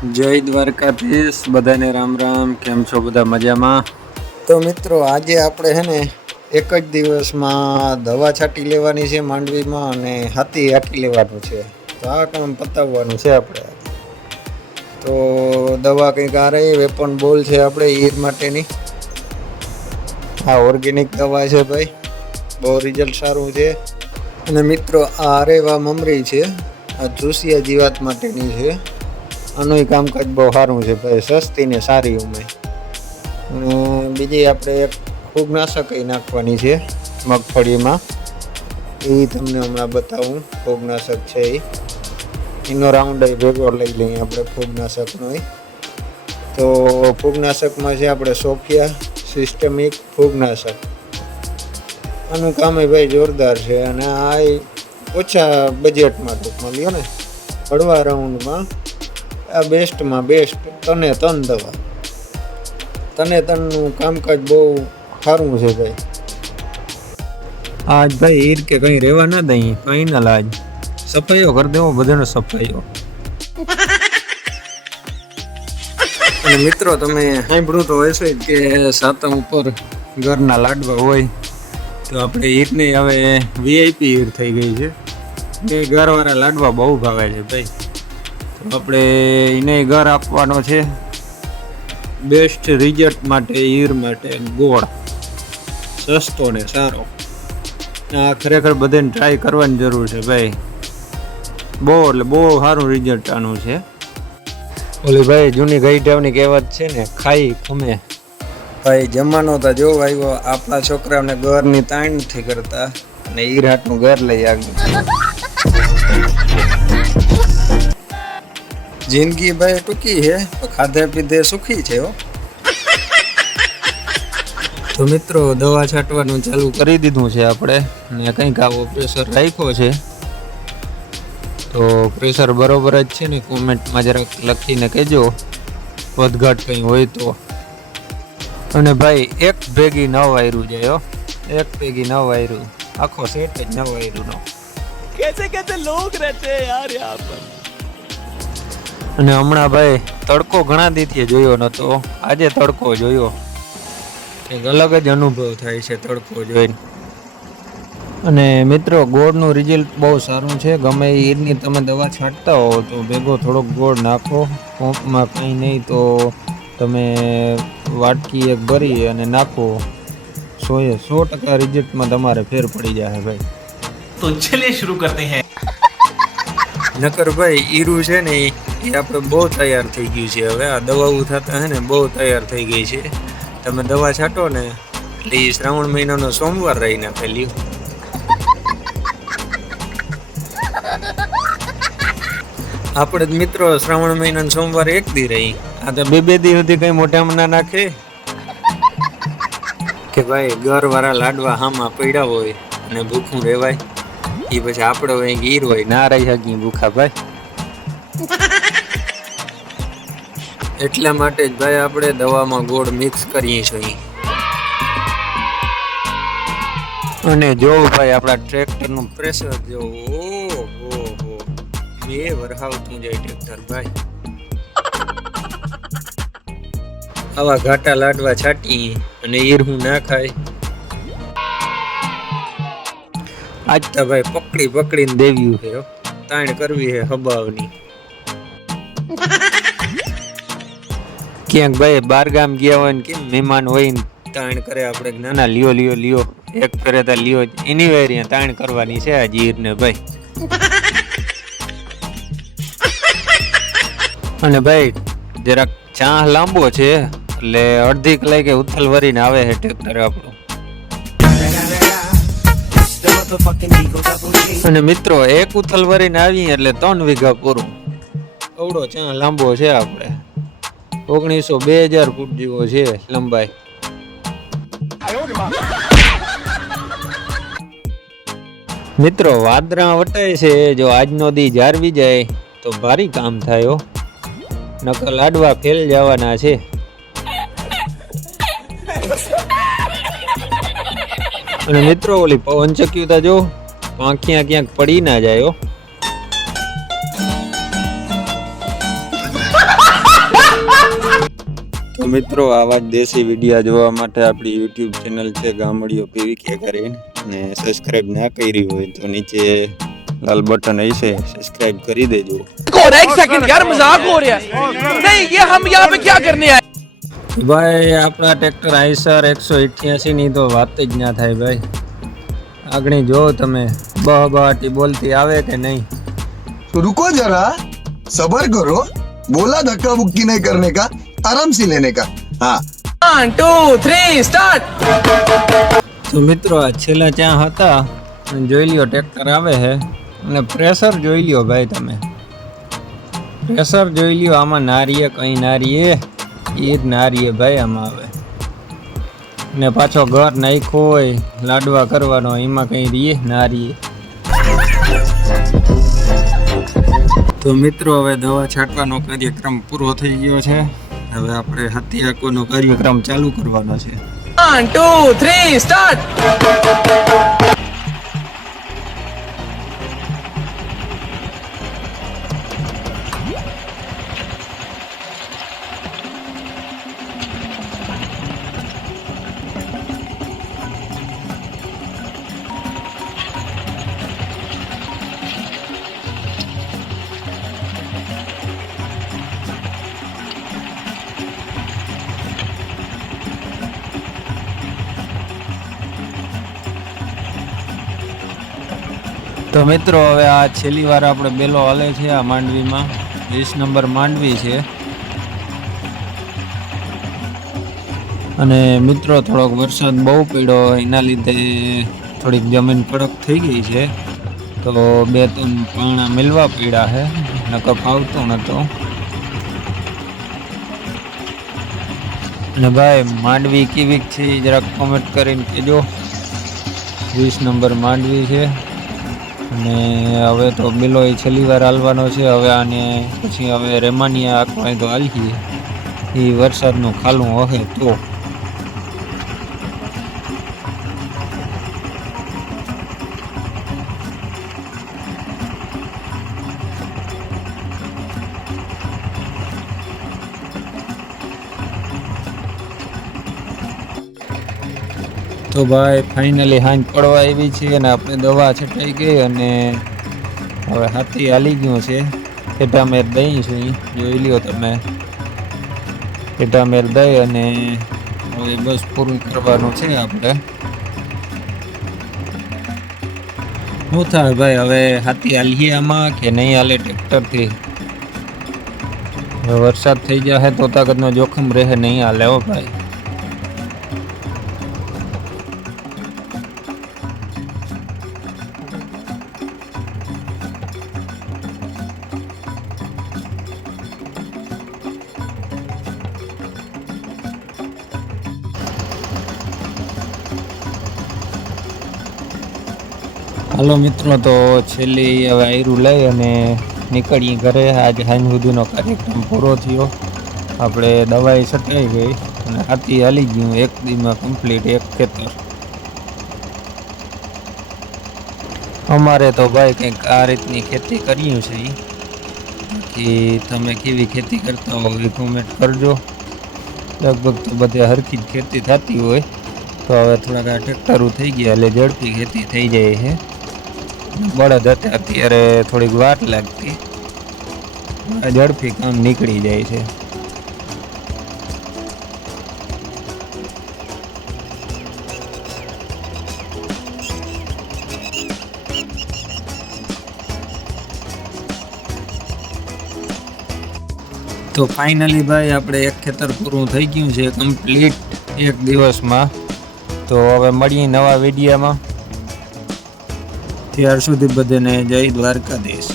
જય દ્વારકાધીશ, બધાને રામ રામ. કેમ છો બધા? મજામાં? તો મિત્રો આજે આપણે છે ને એક જ દિવસમાં દવા છાંટી લેવાની છે માંડવીમાં અને હાથી હાંકી લેવાનું છે. તો આ કામ પતાવવાનું છે આપણે. તો દવા કંઈક આ રહી વેપન બોલ છે આપણે ઈર માટેની. આ ઓર્ગેનિક દવા છે ભાઈ, બહુ રિઝલ્ટ સારું છે. અને મિત્રો આ અરેવા મમરી છે, આ ચૂસિયા જીવાત માટેની છે. આનું કામકાજ બહુ સારું છે ભાઈ, સસ્તી ને સારી ઉમે. અને બીજી આપણે એક ફૂગનાશક નાખવાની છે મગફળીમાં, એ તમને હમણાં બતાવું. ફૂગનાશક છે એનો રાઉન્ડ ભેગો લઈ લઈએ આપણે ફૂગનાશકનો. તો ફૂગનાશકમાં છે આપણે સોફિયા સિસ્ટમિક ફૂગનાશક. આનું કામ ભાઈ જોરદાર છે અને આ ઓછા બજેટમાં ટૂંકમાં લ્યો ને, હળવા રાઉન્ડમાં આ બેસ્ટમાં બેસ્ટ તને તન દવા. તને તનનું કામકાજ બહુ સારું છે ભાઈ. આજ ભાઈ ઈર કે કંઈ રહેવા ના દઈ, ફાઇનલ આજ સફાઈઓ કરી દેવો બધાનો સફાઈઓ. અને મિત્રો તમે સાંભળ્યું તો હશે કે સાતમ ઉપર ઘરના લાડવા હોય, તો આપણે ઈરની હવે વીઆઈપી ઈર થઈ ગઈ છે. એ ઘરવાળા લાડવા બહુ ભાવે છે ભાઈ. તો આપણે એને ઘર આપવાનો છે બેસ્ટ રિઝલ્ટ માટે. ઈર માટે ગોળ સસ્તો ને સારો. આ ખરેખર બધાને ટ્રાય કરવાની જરૂર છે ભાઈ. બહુ એટલે બહુ સારું રિઝલ્ટ આનું છે. ઓલી ભાઈ જૂની ગઈ ટાવની કહેવત છે ને, ખાઈ ખમે ભાઈ. જમાનો તો જો આવ્યો, આપણા છોકરાઓને ઘરની તાણ નથી કરતા અને ઈર હાટનું ઘર લઈ આવ્યું. જિંદગી ભાઈ ટૂંકી છે, તો ખાધે પીધે સુખી છે હો. તો મિત્રો દવા છાંટવાનું ચાલુ કરી દીધું છે આપણે, અને કંઈક આવો પ્રેશર રાખ્યો છે. તો પ્રેશર બરોબર જ છે ને? કોમેન્ટમાં જરાક લખીને કહેજો વધઘાટ કંઈ હોય તો. અને ભાઈ એક ભેગી ન વાયરું જાય હો, એક ભેગી ન વાયરું, આખો સેટ જ ન વાયરું નો. कैसे कैसे लोग रहते हैं यार यहाँ पर. અને હમણાં ભાઈ તડકો ઘણા દીથી જોયો નતો, આજે તડકો જોયો, કંઈક અલગ જ અનુભવ થાય છે તડકો જોઈને. અને મિત્રો ગોળનું રિઝલ્ટ બહુ સારું છે. ગમે ઈરની તમે દવા છાંટતા હો તો ભેગો થોડોક ગોળ નાખો. પંપમાં કંઈ નહીં તો તમે વાટકી એક ભરી અને નાખો. 100% રિઝલ્ટમાં તમારે ફેર પડી જાય ભાઈ. तो चलिए शुरू करते हैं. નકર ભાઈ ઈરું છે ને એ આપણે બહુ તૈયાર થઈ ગયું છે હવે. આ દવાઓ થતા હે ને બહુ તૈયાર થઈ ગઈ છે. તમે દવા છાંટો ને એટલે એ શ્રાવણ મહિનાનો સોમવાર રહી નાખેલી. આપણે જ મિત્રો શ્રાવણ મહિનાનો સોમવાર એક દી રહી. આ તો બે દી સુધી કઈ મોઢામાં ના નાખે કે ભાઈ ઘરવાળા લાડવા હામાં પડ્યા હોય અને ભૂખું રહેવાય. એ પછી આપણે હોય ગીર હોય ના રહી શકી ભૂખા ભાઈ. એટલા માટે જ ભાઈ આપણે દવામાં ગોળ મિક્સ કરીએ છીએ. અને જો ભાઈ આપણા ટ્રેક્ટરનું પ્રેશર જો બે વરહાવતું જાય ટ્રેક્ટર ભાઈ. આવા ઘાટા લાડવા છાટી અને ઈરહું ના ખાય. આજ તો ભાઈ પકડીને દેવ્યું છે, તાણ કરવી છે હબાવની. ક્યાંક ભાઈ બાર ગામ ગયા હોય ને કેમ મહેમાન હોય ને તાણ કરે આપણે, નાના લ્યો એક ફેરે તો લ્યો એની વેરી તાણ કરવાની છે આ જીરને ભાઈ. અને ભાઈ જરાક ચાહ લાંબો છે એટલે અડધી કલાકે ઉથલ વરીને આવે છે ટ્રેક્ટર આપણું. અને મિત્રો એક ઉથલ વરીને આવીએ એટલે 3 વીઘા પૂરું. અવડો ચાહ લાંબો છે આપણે. 2000 ફૂટ જેવો છે લંબાઈ. મિત્રો વાદરા વટાય છે, જો આજનો દી જાળવી જાય તો ભારી કામ થાય. નકર લાડવા ફેલ જવાના છે. અને મિત્રો ઓલી પવન ચક્યું જો પાંખિયા ક્યાંક પડી ના જાય. તો મિત્રો આવા જ દેશી વિડીયા જોવા માટે આપણી યુટ્યુબ ચેનલ છે ગામડીઓ પીવીકે કરીને, અને સબસ્ક્રાઇબ ના કરી હોય તો નીચે લાલ બટન હશે, સબસ્ક્રાઇબ કરી દેજો। और एक सेकंड यार मजाक हो रहा है नहीं ये हम यहाँ पे क्या करने आए ભાઈ આપણા ટ્રેક્ટર આઈસર 188 ની તો વાત જ ના થાય ભાઈ। આગળ જો તમે બહબાટી બોલતી આવે કે નહીં? तो रुको जरा, सबर करो, बोला धक्का बुक्की नहीं करने का, आराम से लेने का। हाँ 1 2 3 स्टार्ट। તો મિત્રો આ છેલ્લા ત્યાં હતા, જોઈ લ્યો ટ્રેક્ટર આવે છે અને પ્રેશર જોઈ લ્યો ભાઈ, તમે પ્રેશર જોઈ લ્યો। આમાં નારીએ કઈ નારીએ એ જ નારીએ ભાઈ આમાં આવે, ને પાછો ઘર નાખ્યો હોય લાડવા કરવાનો, એમાં કઈ રીએ નારીએ। તો મિત્રો હવે દવા છાંટવાનો કાર્યક્રમ પૂરો થઈ ગયો છે, હવે આપણે હાથી આંકોનો કાર્યક્રમ ચાલુ કરવાનો છે। 1 2 3 स्टार्ट। તો મિત્રો હવે આ છેલ્લી વાર આપણે બેલો હાલે છે આ માંડવીમાં, 20 નંબર માંડવી છે। અને મિત્રો થોડોક વરસાદ બહુ પડ્યો, એના લીધે થોડીક જમીન કડક થઈ ગઈ છે, તો 2-3 પાણા મેળવા પડ્યા છે, નકર ફાવતો નહોતો। અને ભાઈ માંડવી કેવી છે જરાક કોમેન્ટ કરીને કહેજો। 20 નંબર માંડવી છે, અને હવે તો બેલો એ છેલ્લી વાર હાલવાનો છે। હવે આને પછી હવે રેમાનિયા આંકવાય તો હાલીએ, એ વરસાદનું ખાલું હશે તો। તો ભાઈ ફાઇનલી હાંજ પડવા આવી છે, અને આપણે દવા છટાઈ ગઈ, અને હવે હાથી હાલી ગયું છે। હેઠામેર દહીં છું, જોઈ લ્યો તમે, હેઠામેર દહીં, અને હવે બસ પૂરું કરવાનું છે આપણે। શું થાય ભાઈ, હવે હાથી હાલીએ આમાં કે નહીં હાલે ટ્રેક્ટરથી? હવે વરસાદ થઈ જશે તો તાકતનો જોખમ રહે, નહીં હાલે હો ભાઈ। હાલો મિત્રો, તો છેલ્લી હવે આયરું લઈ અને નીકળીએ ઘરે। આજે સાંજ સુધીનો કાર્યક્રમ પૂરો થયો, આપણે દવાઈ છટાઈ ગઈ અને હાથી હાલી ગયું એક દીમાં કમ્પ્લીટ એક ખેતર। અમારે તો ભાઈ કંઈક આ રીતની ખેતી કર્યું છે, કે તમે કેવી ખેતી કરતા હો એ કોમેન્ટ કરજો। લગભગ તો બધે હરખી જ ખેતી થતી હોય, તો હવે થોડાક આ ટ્રેક્ટરો થઈ ગયા એટલે ઝડપી ખેતી થઈ જાય છે। બળદ હતા ત્યારે થોડીક વાર લાગતી, ઝડપી કામ નીકળી જાય છે। તો ફાઇનલી ભાઈ આપણે એક ખેતર પૂરું થઈ ગયું છે કમ્પ્લીટ એક દિવસમાં। તો હવે મળીએ નવા વિડીયોમાં, ત્યાર સુધી બધાને જય દ્વારકાધીશ।